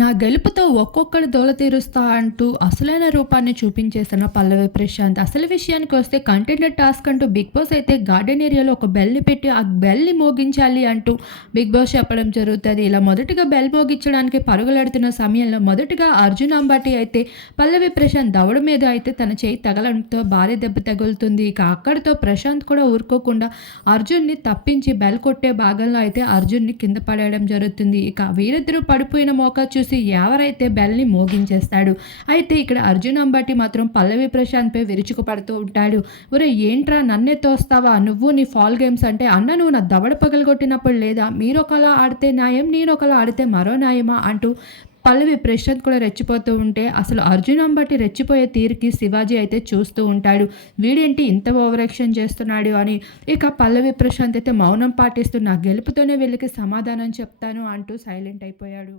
నా గెలుపుతో ఒక్కొక్కరు దోల తీరుస్తా అంటూ అసలైన రూపాన్ని చూపించేసిన పల్లవి ప్రశాంత్. అసలు విషయానికి వస్తే కంటెంటెడ్ టాస్క్ అంటూ బిగ్ బాస్ అయితే గార్డెన్ ఏరియాలో ఒక బెల్ని పెట్టి ఆ బెల్ని మోగించాలి అంటూ బిగ్ బాస్ చెప్పడం జరుగుతుంది. ఇలా మొదటిగా బెల్ మోగించడానికి పరుగులెడుతున్న సమయంలో మొదటిగా అర్జున్ అంబాటి అయితే పల్లవి ప్రశాంత్ దవడ మీద అయితే తన చేయి తగలడంతో భారీ దెబ్బ తగులుతుంది. ఇక అక్కడితో ప్రశాంత్ కూడా ఊరుకోకుండా అర్జున్ని తప్పించి బెల్ కొట్టే భాగంలో అయితే అర్జున్ని కింద పడేయడం జరుగుతుంది. ఇక వీరిద్దరూ పడిపోయిన మోకా చూసి ఎవరైతే బెల్ని మోగించేస్తాడు? అయితే ఇక్కడ అర్జున్ అంబటి మాత్రం పల్లవి ప్రశాంత్పై విరుచుకు పడుతూ ఉంటాడు. ఒరే ఏంట్రా నన్నే తోస్తావా? నువ్వు నీ ఫాల్ గేమ్స్ అంటే అన్న నువ్వు నా దవడ పగలగొట్టినప్పుడు లేదా? మీరు ఒకలా ఆడితే న్యాయం నేను ఒకలా ఆడితే మరో న్యాయమా? అంటూ పల్లవి ప్రశాంత్ కూడా రెచ్చిపోతూ ఉంటే అసలు అర్జున్ అంబటి రెచ్చిపోయే తీరుకి శివాజీ అయితే చూస్తూ ఉంటాడు. వీడేంటి ఇంత ఓవరాక్షన్ చేస్తున్నాడు అని. ఇక పల్లవి ప్రశాంత్ అయితే మౌనం పాటిస్తూ నా గెలుపుతోనే వీళ్ళకి సమాధానం చెప్తాను అంటూ సైలెంట్ అయిపోయాడు.